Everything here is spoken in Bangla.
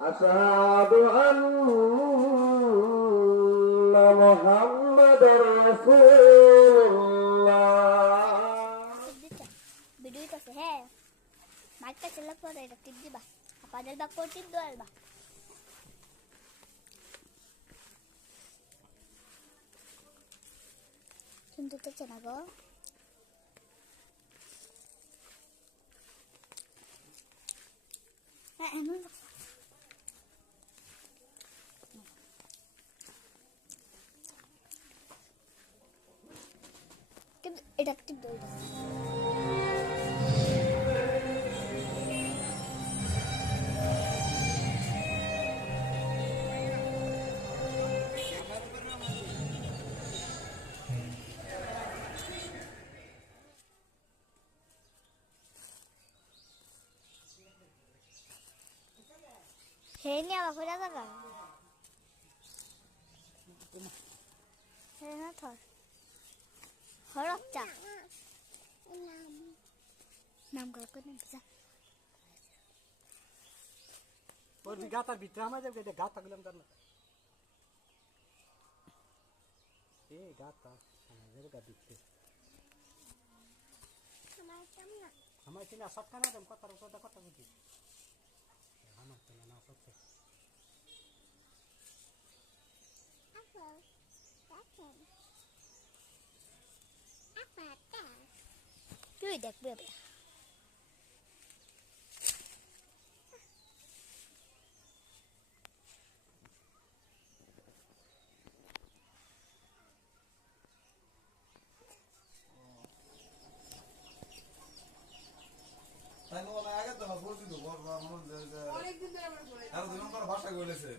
أشهد أن محمد رسول الله. Video itu sih, heh. Mereka celak pada reaktif di bah. Apa ada bak portip doal bah. Tunggu tu cina go. Emang. এটা টিপ দাও হে নি আবার ফিরে যাবা হে না থর হরকটা নাম করে না ওর গাতার ভিতরে আমার যাবে এটা গাতা গুলাম জানা এই গাতা আমার গা দিতে আমার কিনা সটকা না দেম কথার কথা কথা বুঝি আমার তো না সটকা তুই দেখবে তাই নো না আগে তো বলছি তো অনেক দিন ধরে আমার পড়ে আর দুজন করে ভাষা বলেছে